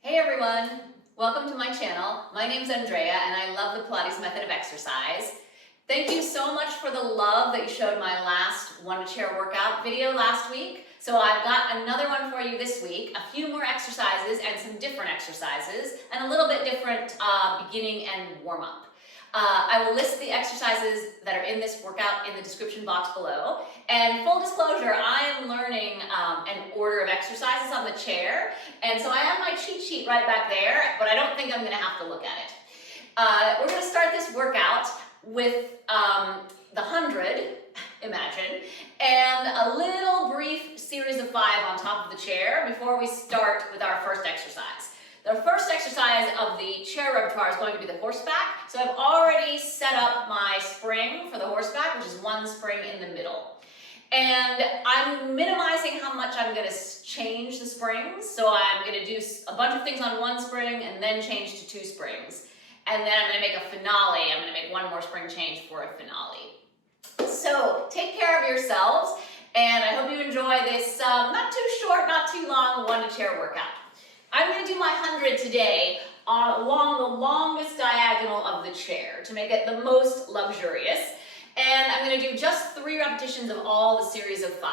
Hey everyone, welcome to my channel. My name's Andrea and I love the Pilates Method of Exercise. Thank you so much for the love that you showed my last Wunda chair workout video last week. So I've got another one for you this week, a few more exercises and some different exercises and a little bit different beginning and warm-up. I will list the exercises that are in this workout in the description box below. And full disclosure, I am learning an order of exercises on the chair. And so I have my cheat sheet right back there, but I don't think I'm gonna have to look at it. We're gonna start this workout with the 100, imagine, and a little brief series of 5 on top of the chair before we start with our first exercise. The first exercise of the chair repertoire is going to be the horseback. So I've already set up my spring for the horseback, which is one spring in the middle. And I'm minimizing how much I'm going to change the springs. So I'm going to do a bunch of things on one spring and then change to 2 springs. And then I'm going to make a finale. I'm going to make one more spring change for a finale. So take care of yourselves. And I hope you enjoy this not too short, not too long Wunda chair workout. I'm going to do my 100 today along the longest diagonal of the chair to make it the most luxurious. And I'm going to do just 3 repetitions of all the series of 5.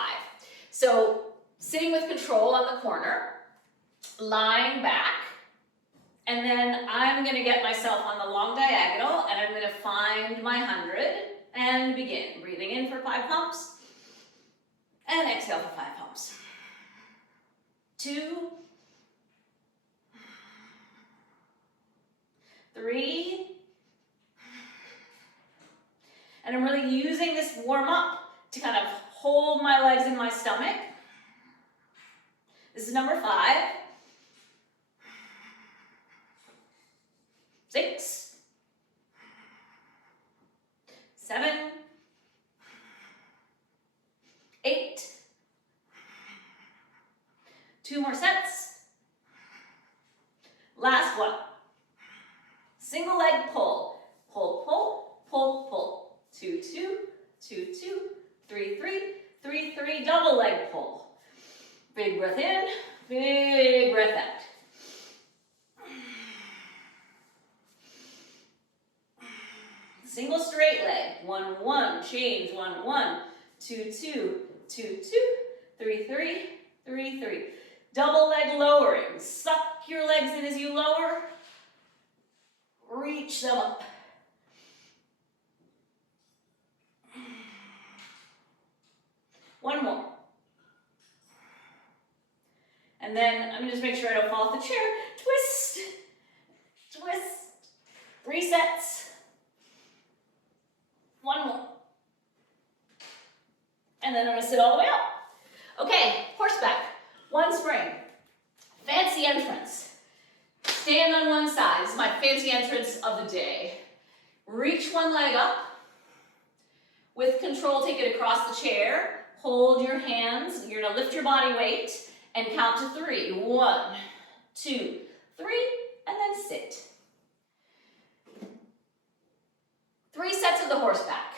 So sitting with control on the corner, lying back, and then I'm going to get myself on the long diagonal and I'm going to find my 100 and begin. Breathing in for 5 pumps and exhale for 5 pumps. 2, 3, and I'm really using this warm up to kind of hold my legs in my stomach. This is number 5, 6, 7, 8, 2 more sets, last one. Single leg pull, pull, pull, pull, pull. 2, 2, 2, 2, 3, 3, 3, 3, double leg pull. Big breath in, big breath out. Single straight leg, 1, 1, change, 1, 1, 2, 2, 2, 2, 3, 3, 3, 3. Double leg lowering, suck your legs in as you lower. Reach them up. One more. And then I'm going to just make sure I don't fall off the chair. Twist, twist. 3 sets. 1 more. And then I'm going to sit all the way up. Okay, horseback. 1 spring. Fancy entrance. Stand on one side. This is my fancy entrance of the day. Reach one leg up. With control, take it across the chair. Hold your hands. You're going to lift your body weight and count to 3. 1, 2, 3, and then sit. 3 sets of the horseback.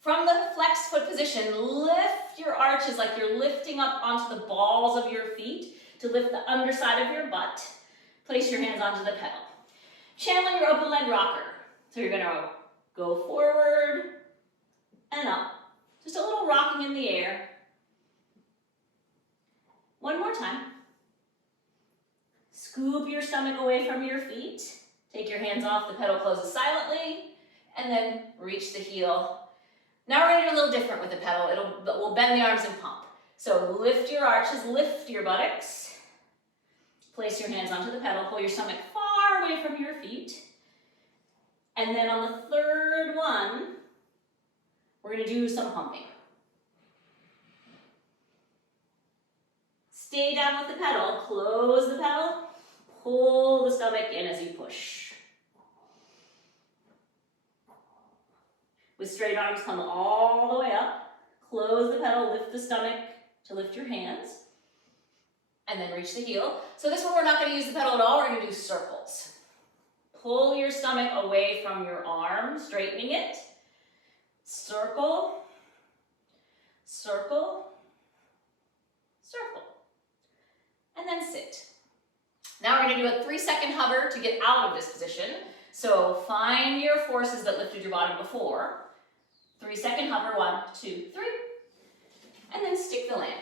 From the flexed foot position, lift your arches like you're lifting up onto the balls of your feet to lift the underside of your butt. Place your hands onto the pedal. Channel your open leg rocker. So you're going to go forward and up. Just a little rocking in the air. 1 more time. Scoop your stomach away from your feet. Take your hands off, the pedal closes silently, and then reach the heel. Now we're going to do a little different with the pedal. We'll bend the arms and pump. So lift your arches, lift your buttocks. Place your hands onto the pedal, pull your stomach far away from your feet. And then on the 3rd one, we're going to do some pumping. Stay down with the pedal, close the pedal, pull the stomach in as you push. With straight arms, come all the way up, close the pedal, lift the stomach to lift your hands. And then reach the heel. So this one we're not going to use the pedal at all, we're going to do circles. Pull your stomach away from your arm, straightening it. Circle, circle, circle. And then sit. Now we're going to do a 3-second hover to get out of this position. So find your forces that lifted your bottom before. 3-second hover, 1, 2, 3. And then stick the landing.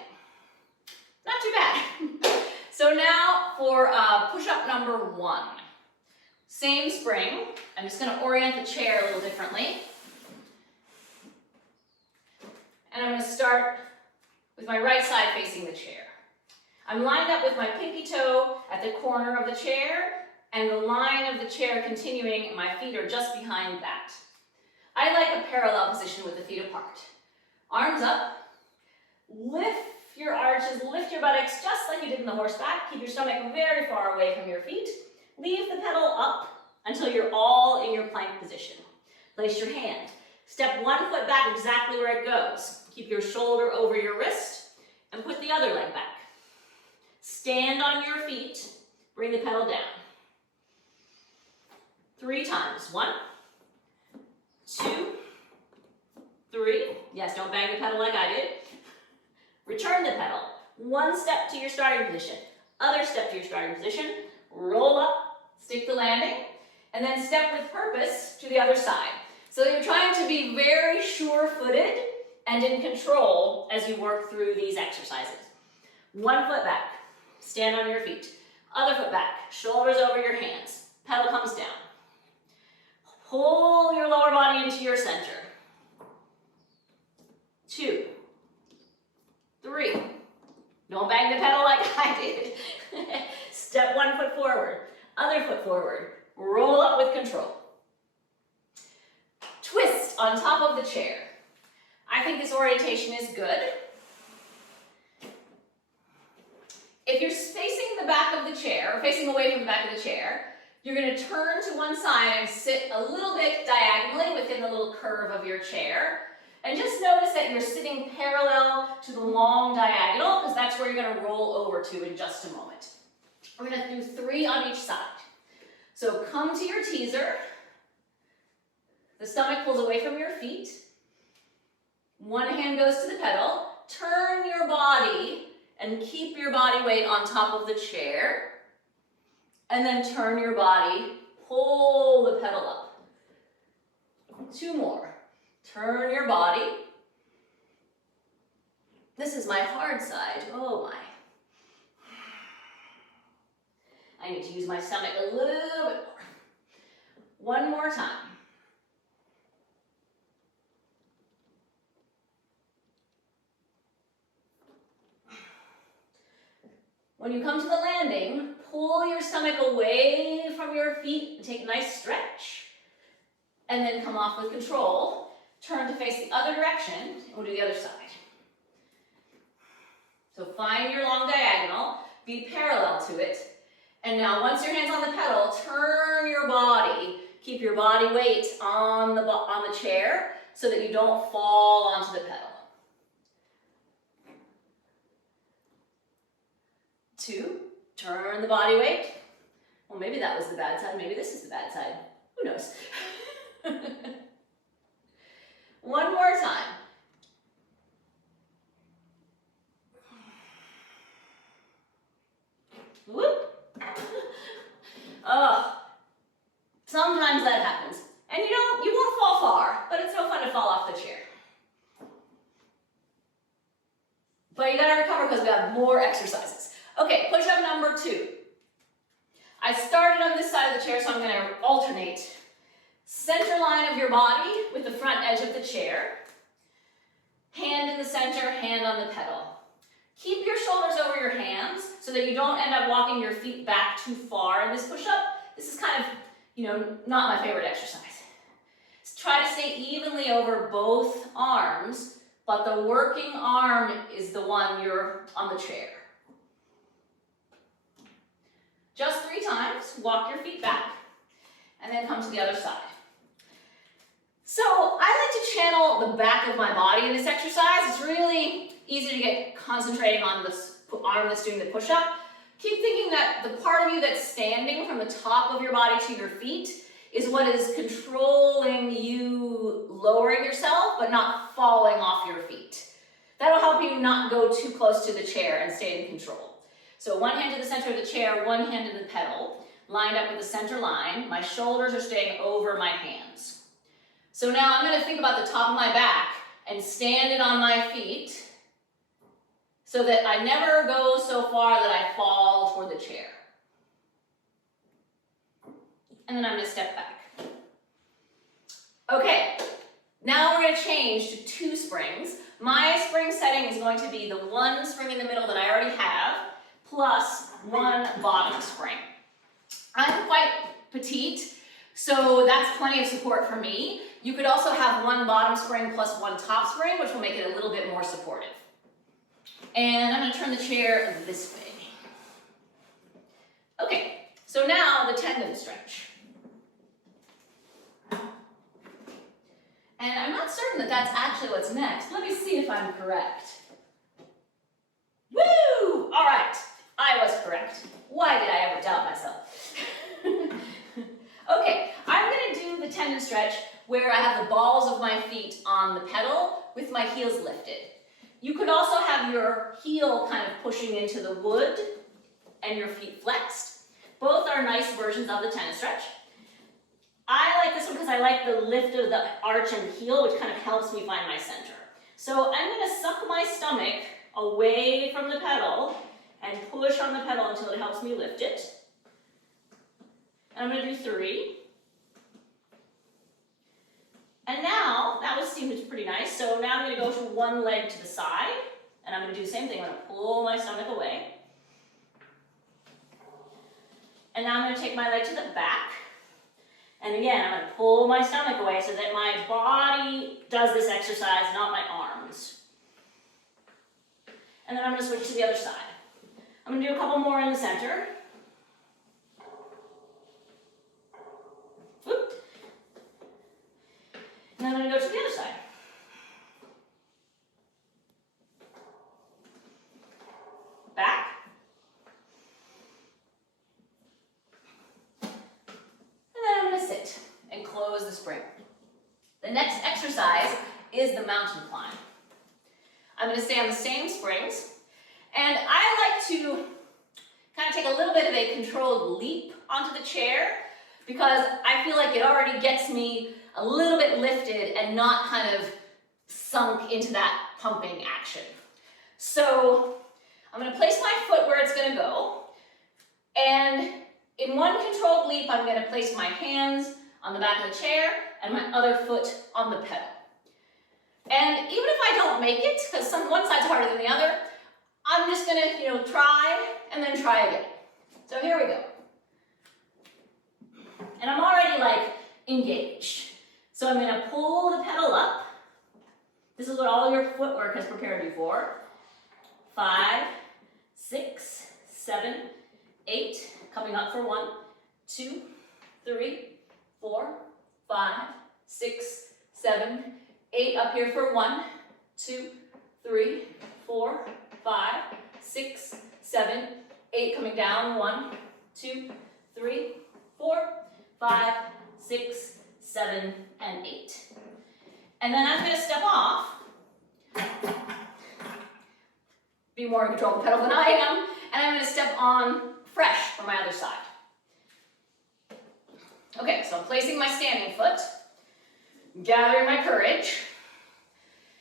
Not too bad. So now for push-up number 1. Same spring. I'm just going to orient the chair a little differently. And I'm going to start with my right side facing the chair. I'm lined up with my pinky toe at the corner of the chair and the line of the chair continuing, my feet are just behind that. I like a parallel position with the feet apart. Arms up, lift your arches, lift your buttocks just like you did in the horseback. Keep your stomach very far away from your feet. Leave the pedal up until you're all in your plank position. Place your hand. Step one foot back exactly where it goes. Keep your shoulder over your wrist and put the other leg back. Stand on your feet, bring the pedal down. 3 times. 1, 2, 3. Yes, don't bang the pedal like I did. Return the pedal. 1 step to your starting position. Other step to your starting position. Roll up, stick the landing, and then step with purpose to the other side. So you're trying to be very sure-footed and in control as you work through these exercises. 1 foot back. Stand on your feet. Other foot back. Shoulders over your hands. Pedal comes down. Pull your lower body into your center. 2, 3. Don't bang the pedal like I did. Step 1 foot forward. Other foot forward. Roll up with control. Twist on top of the chair. I think this orientation is good. If you're facing the back of the chair, or facing away from the back of the chair, you're going to turn to one side and sit a little bit diagonally within the little curve of your chair. And just notice that you're sitting parallel to the long diagonal, because that's where you're going to roll over to in just a moment. We're going to do 3 on each side. So come to your teaser. The stomach pulls away from your feet. One hand goes to the pedal. Turn your body and keep your body weight on top of the chair. And then turn your body, pull the pedal up. 2 more. Turn your body. This is my hard side. Oh my. I need to use my stomach a little bit more. 1 more time. When you come to the landing, pull your stomach away from your feet and take a nice stretch. And then come off with control. Turn to face the other direction, and we'll do the other side. So find your long diagonal, be parallel to it. And now once your hand's on the pedal, turn your body. Keep your body weight on the chair so that you don't fall onto the pedal. 2, turn the body weight. Well, maybe that was the bad side. Maybe this is the bad side. Who knows? 1 more time. Whoop. Oh, sometimes that happens. And you won't fall far, but it's no fun to fall off the chair. But you gotta recover because we have more exercises. Okay, push-up number 2. I started on this side of the chair, so I'm gonna alternate. Center line of your body with the front edge of the chair. Hand in the center, hand on the pedal. Keep your shoulders over your hands so that you don't end up walking your feet back too far in this push-up. This is kind of, not my favorite exercise. Try to stay evenly over both arms, but the working arm is the one you're on the chair. Just 3 times, walk your feet back, and then come to the other side. So I like to channel the back of my body in this exercise. It's really easy to get concentrating on this arm that's doing the push-up. Keep thinking that the part of you that's standing from the top of your body to your feet is what is controlling you lowering yourself, but not falling off your feet. That'll help you not go too close to the chair and stay in control. So one hand to the center of the chair, one hand to the pedal, lined up with the center line. My shoulders are staying over my hands. So now I'm going to think about the top of my back and stand it on my feet so that I never go so far that I fall toward the chair. And then I'm going to step back. Okay, now we're going to change to 2 springs. My spring setting is going to be the 1 spring in the middle that I already have, plus 1 bottom spring. I'm quite petite, so that's plenty of support for me. You could also have 1 bottom spring plus 1 top spring, which will make it a little bit more supportive. And I'm going to turn the chair this way. Okay, so now the tendon stretch. And I'm not certain that that's actually what's next. Let me see if I'm correct. Woo! All right, I was correct. Why did I ever doubt myself? Okay, I'm going to do the tendon stretch where I have the balls of my feet on the pedal with my heels lifted. You could also have your heel kind of pushing into the wood and your feet flexed. Both are nice versions of the tendon stretch. I like this one because I like the lift of the arch and heel, which kind of helps me find my center. So I'm going to suck my stomach away from the pedal and push on the pedal until it helps me lift it. And I'm going to do 3. And now, that seemed pretty nice, so now I'm going to go to 1 leg to the side, and I'm going to do the same thing. I'm going to pull my stomach away. And now I'm going to take my leg to the back. And again, I'm going to pull my stomach away so that my body does this exercise, not my arms. And then I'm going to switch to the other side. I'm going to do a couple more in the center. Whoop. And then I'm going to go to the other side. Back. And then I'm going to sit and close the spring. The next exercise is the mountain climb. I'm going to stay on the same springs, and I like to kind of take a little bit of a controlled leap onto the chair because I feel like it already gets me a little bit lifted and not kind of sunk into that pumping action. So I'm going to place my foot where it's going to go, and in 1 controlled leap, I'm going to place my hands on the back of the chair and my other foot on the pedal. And even if I don't make it, because one side's harder than the other, I'm just going to, try and then try again. So here we go. And I'm already engaged. So I'm going to pull the pedal up. This is what all your footwork has prepared you for. 5, 6, 7, 8. Coming up for 1, 2, 3, 4, 5, 6, 7, 8. Up here for 1, 2, 3, 4, 5, 6, 7, 8. Coming down. 1, 2, 3, 4, 5, 6, 7, and 8. And then I'm going to step off. Be more in control of the pedal than I am. And I'm going to step on fresh for my other side. Okay, so I'm placing my standing foot, gathering my courage,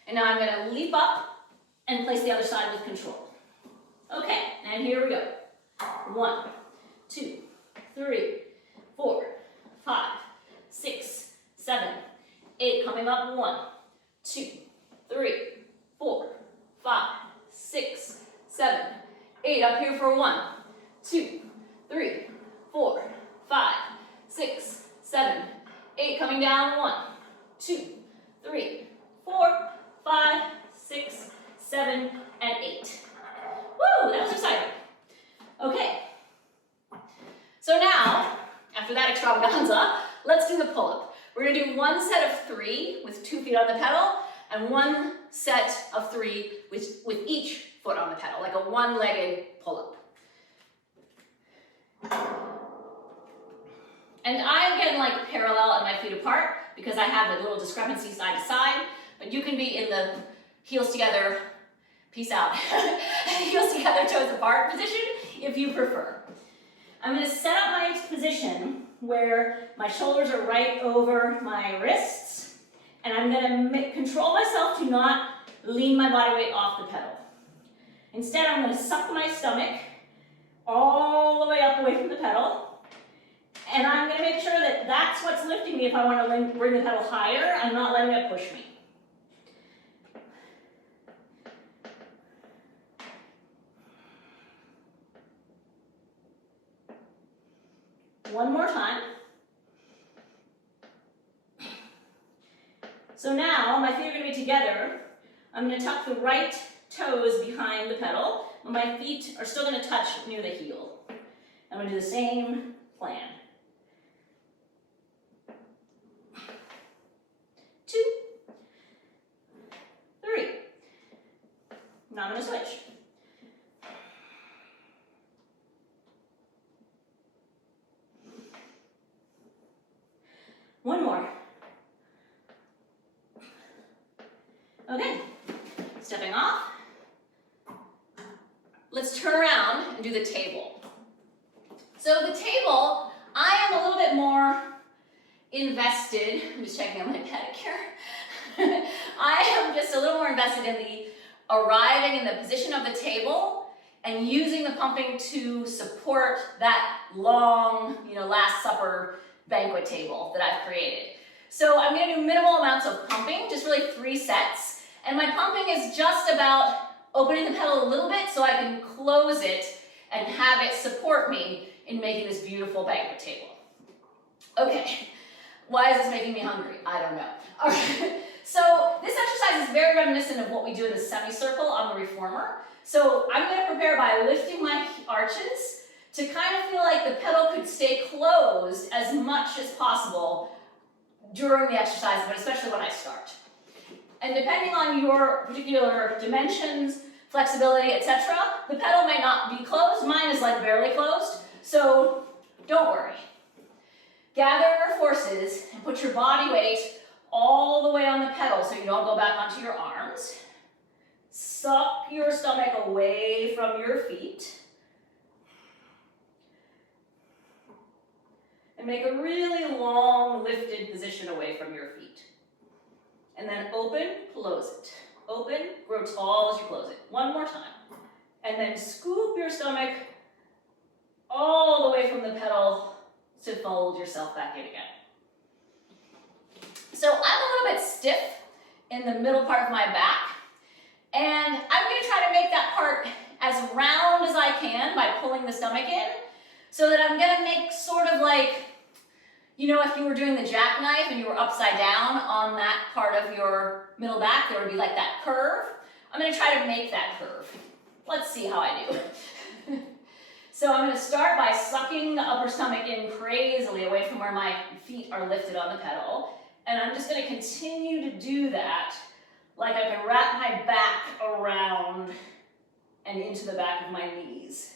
and now I'm going to leap up and place the other side with control. Okay, and here we go. 1, 2, 3, 4, 5, 6, 7, 8. Coming up. 1, 2, 3, 4, 5, 6, 7, 8. Up here for 1, 2, 3, 4, 5, 6, 7, 8. Coming down. 1, 2, 3, 4, 5, 6, 7, and 8. Woo! That was exciting. Okay. So now, after that extravaganza, let's do the pull-up. We're going to do 1 set of 3 with 2 feet on the pedal, and 1 set of 3 with each foot on the pedal, like a 1-legged pull-up. And I'm getting parallel and my feet apart because I have a little discrepancy side to side, but you can be in the heels together, peace out, heels together, toes apart position if you prefer. I'm going to set up my position where my shoulders are right over my wrists, and I'm going to control myself to not lean my body weight off the pedal. Instead, I'm going to suck my stomach all the way up away from the pedal, and I'm going to make sure that that's what's lifting me if I want to bring the pedal higher. I'm not letting it push me. One more time. So now my feet are going to be together. I'm going to tuck the right toes behind the pedal, but my feet are still going to touch near the heel. I'm going to do the same plan. 2, 3. Now I'm going to switch. One more. Okay, stepping off. Let's turn around and do the table. So the table, I am a little bit more invested. I'm just checking on my pedicure. I am just a little more invested in the arriving in the position of the table and using the pumping to support that long, Last Supper banquet table that I've created. So I'm going to do minimal amounts of pumping, just really 3 sets. And my pumping is just about opening the pedal a little bit so I can close it and have it support me in making this beautiful banquet table. Okay, why is this making me hungry? I don't know. All right. So this exercise is very reminiscent of what we do in the semicircle on the reformer. So I'm going to prepare by lifting my arches to kind of feel like the pedal could stay closed as much as possible during the exercise, but especially when I start. And depending on your particular dimensions, flexibility, etc., the pedal may not be closed. Mine is like barely closed, so don't worry. Gather your forces and put your body weight all the way on the pedal so you don't go back onto your arms. Suck your stomach away from your feet. And make a really long lifted position away from your feet. And then open, close it. Open, grow tall as you close it. One more time. And then scoop your stomach all the way from the pedal to fold yourself back in again. So I'm a little bit stiff in the middle part of my back. And I'm going to try to make that part as round as I can by pulling the stomach in, so that I'm going to make sort of like, if you were doing the jackknife and you were upside down on that part of your middle back, there would be like that curve. I'm going to try to make that curve. Let's see how I do. So I'm going to start by sucking the upper stomach in crazily away from where my feet are lifted on the pedal. And I'm just going to continue to do that like I can wrap my back around and into the back of my knees.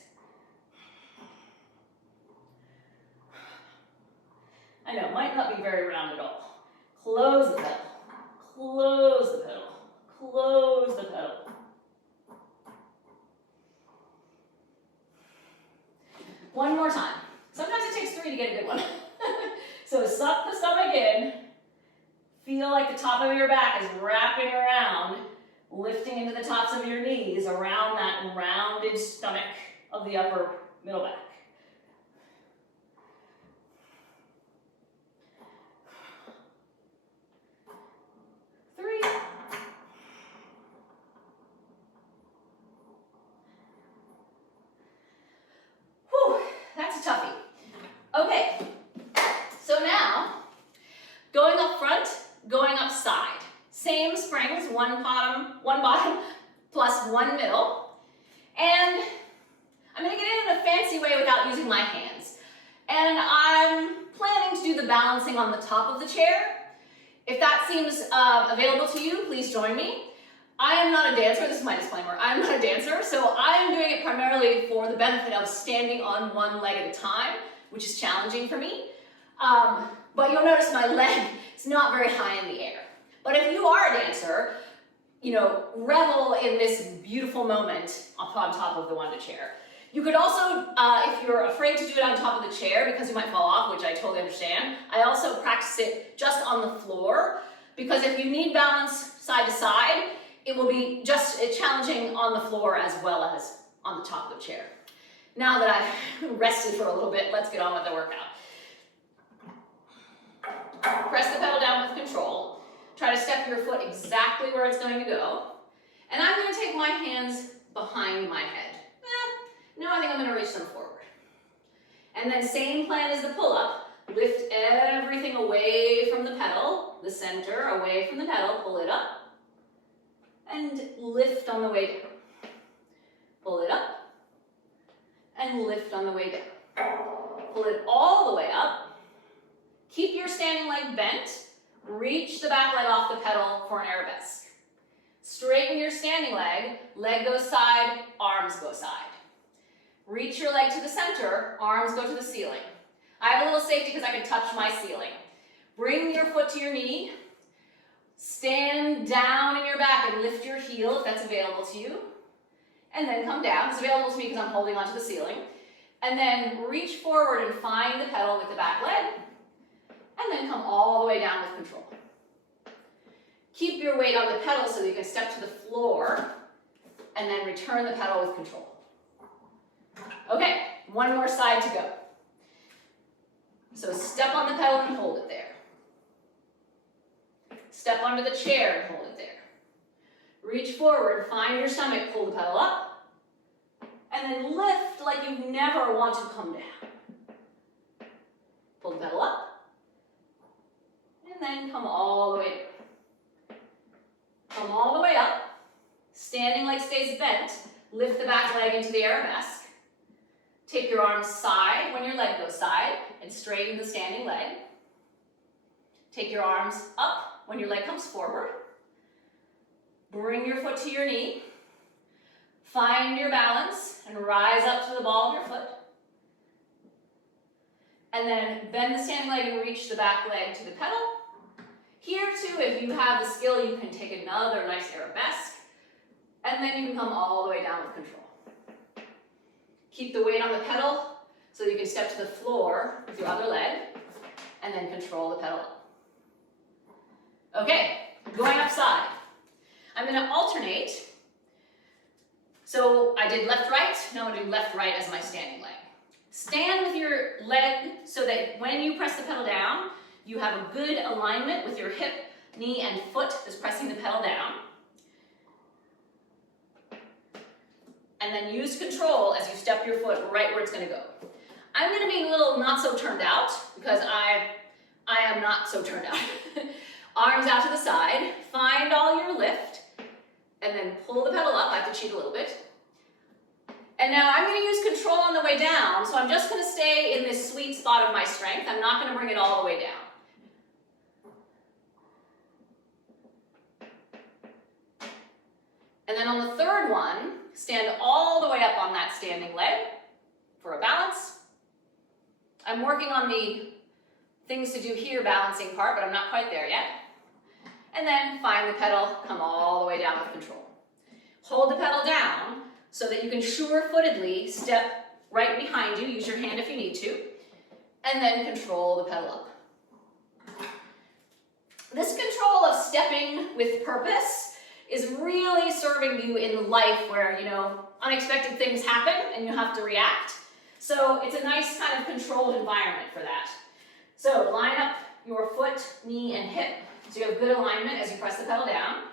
I know, it might not be very round at all. Close the pedal, close the pedal, close the pedal. One more time. Sometimes it takes 3 to get a good one. So suck the stomach in. Feel like the top of your back is wrapping around, lifting into the tops of your knees around that rounded stomach of the upper middle back. That's a toughie. Okay, so now, going up front, going up side. Same springs, one bottom plus 1 middle. And I'm going to get in a fancy way without using my hands. And I'm planning to do the balancing on the top of the chair. If that seems available to you, please join me. I am not a dancer, this is my disclaimer, I'm not a dancer, so I am doing it primarily for the benefit of standing on one leg at a time, which is challenging for me. But you'll notice my leg is not very high in the air. But if you are a dancer, revel in this beautiful moment up on top of the Wunda chair. You could also, if you're afraid to do it on top of the chair because you might fall off, which I totally understand, I also practice it just on the floor, because if you need balance side to side, it will be just challenging on the floor as well as on the top of the chair. Now that I've rested for a little bit, let's get on with the workout. Press the pedal down with control. Try to step your foot exactly where it's going to go. And I'm going to take my hands behind my head. No, I think I'm going to reach them forward. And then same plan as the pull-up. Lift everything away from the pedal, the center, away from the pedal, pull it up, and lift on the way down. Pull it up, and lift on the way down. Pull it all the way up. Keep your standing leg bent. Reach the back leg off the pedal for an arabesque. Straighten your standing leg, leg goes side, arms go side. Reach your leg to the center, arms go to the ceiling. I have a little safety because I can touch my ceiling. Bring your foot to your knee. Stand down in your back and lift your heel if that's available to you. And then come down. It's available to me because I'm holding onto the ceiling. And then reach forward and find the pedal with the back leg. And then come all the way down with control. Keep your weight on the pedal so that you can step to the floor and then return the pedal with control. Okay, one more side to go. So step on the pedal and hold it there. Step onto the chair and hold it there. Reach forward, find your stomach, pull the pedal up, and then lift like you never want to come down. Pull the pedal up, and then come all the way down. Come all the way up, standing leg stays bent, lift the back leg into the arabesque. Take your arms side when your leg goes side and straighten the standing leg. Take your arms up when your leg comes forward. Bring your foot to your knee. Find your balance and rise up to the ball of your foot. And then bend the standing leg and reach the back leg to the pedal. Here too, if you have the skill, you can take another nice arabesque. And then you can come all the way down with control. Keep the weight on the pedal so you can step to the floor with your other leg, and then control the pedal up. Okay, going up side. I'm going to alternate. So I did left, right. Now I'm going to do left, right as my standing leg. Stand with your leg so that when you press the pedal down, you have a good alignment with your hip, knee, and foot that's pressing the pedal down. And then use control as you step your foot right where it's going to go. I'm going to be a little not so turned out because I am not so turned out. Arms out to the side, find all your lift, and then pull the pedal up. I have to cheat a little bit. And now I'm going to use control on the way down, so I'm just going to stay in this sweet spot of my strength. I'm not going to bring it all the way down. And then on the third one, stand all the way up on that standing leg for a balance. I'm working on the things to do here balancing part, but I'm not quite there yet. And then find the pedal, come all the way down with control. Hold the pedal down so that you can sure-footedly step right behind you. Use your hand if you need to. And then control the pedal up. This control of stepping with purpose is really serving you in life where, unexpected things happen and you have to react. So it's a nice kind of controlled environment for that. So line up your foot, knee, and hip so you have good alignment as you press the pedal down.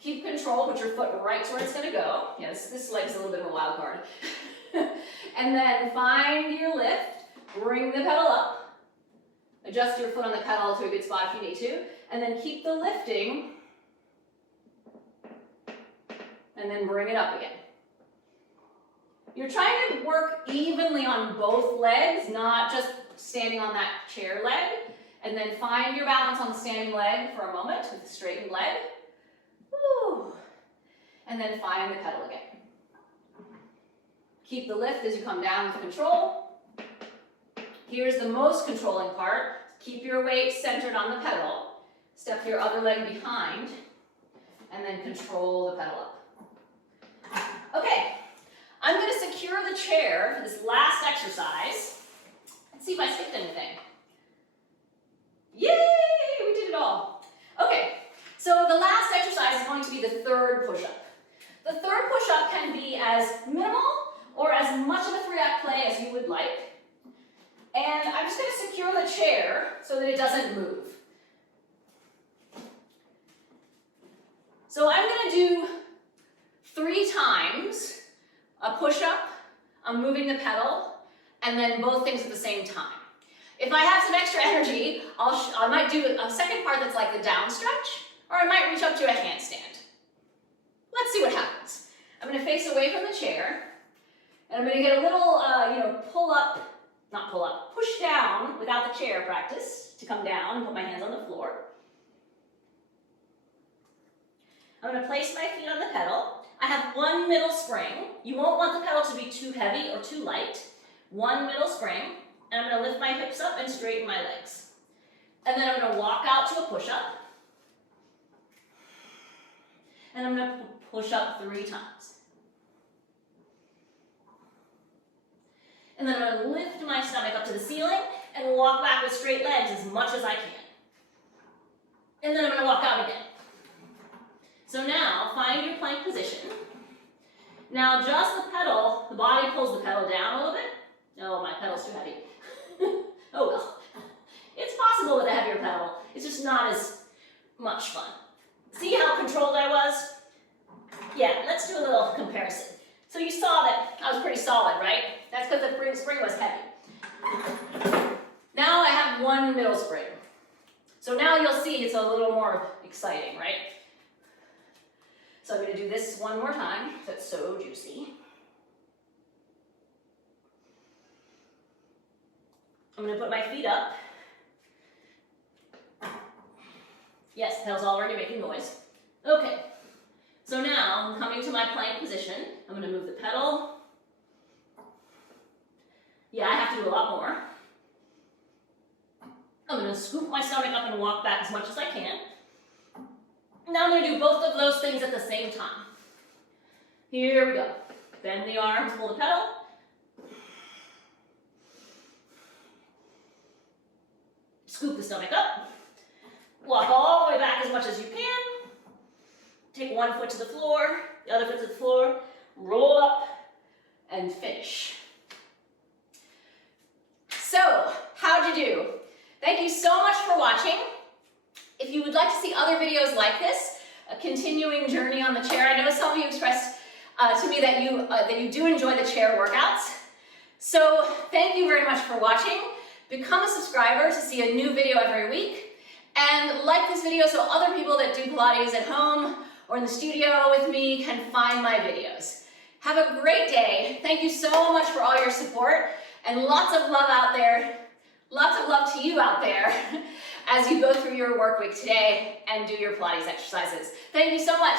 Keep control, put your foot right to where it's going to go. Yeah, this leg's a little bit of a wild card. And then find your lift, bring the pedal up, adjust your foot on the pedal to a good spot if you need to, and then keep the lifting, and then bring it up again. You're trying to work evenly on both legs, not just standing on that chair leg, and then find your balance on the standing leg for a moment with the straightened leg. Woo. And then find the pedal again. Keep the lift as you come down with control. Here's the most controlling part. Keep your weight centered on the pedal. Step your other leg behind, and then control the pedal up. Okay, I'm going to secure the chair for this last exercise. Let's see if I skipped anything. Yay! We did it all. Okay, so the last exercise is going to be the third push-up. The third push-up can be as minimal or as much of a 3-act play as you would like. And I'm just going to secure the chair so that it doesn't move. So I'm going to do 3 times a push-up, I'm moving the pedal, and then both things at the same time. If I have some extra energy, I might do a second part that's like the down stretch, or I might reach up to a handstand. Let's see what happens. I'm going to face away from the chair, and I'm going to get a little, push down without the chair practice to come down and put my hands on the floor. I'm going to place my feet on the pedal. I have 1 middle spring. You won't want the pedal to be too heavy or too light. 1 middle spring, and I'm going to lift my hips up and straighten my legs. And then I'm going to walk out to a push-up. And I'm going to push up 3 times. And then I'm going to lift my stomach up to the ceiling and walk back with straight legs as much as I can. And then I'm going to walk out again. So now, find your plank position. Now adjust the pedal, the body pulls the pedal down a little bit. Oh, my pedal's too heavy. Oh well. It's possible with a heavier pedal, it's just not as much fun. See how controlled I was? Yeah, let's do a little comparison. So you saw that I was pretty solid, right? That's because the spring was heavy. Now I have 1 middle spring. So now you'll see it's a little more exciting, right? So I'm going to do this one more time. That's so juicy. I'm going to put my feet up. Yes, the pedal's already making noise. Okay. So now I'm coming to my plank position. I'm going to move the pedal. Yeah, I have to do a lot more. I'm going to scoop my stomach up and walk back as much as I can. Now I'm going to do both of those things at the same time. Here we go. Bend the arms, pull the pedal. Scoop the stomach up. Walk all the way back as much as you can. Take 1 foot to the floor, the other foot to the floor. Roll up and finish. So, how'd you do? Thank you so much for watching. If you would like to see other videos like this, a continuing journey on the chair, I know some of you expressed to me that you do enjoy the chair workouts. So thank you very much for watching. Become a subscriber to see a new video every week. And like this video so other people that do Pilates at home or in the studio with me can find my videos. Have a great day. Thank you so much for all your support and lots of love out there. Lots of love to you out there as you go through your work week today and do your Pilates exercises. Thank you so much.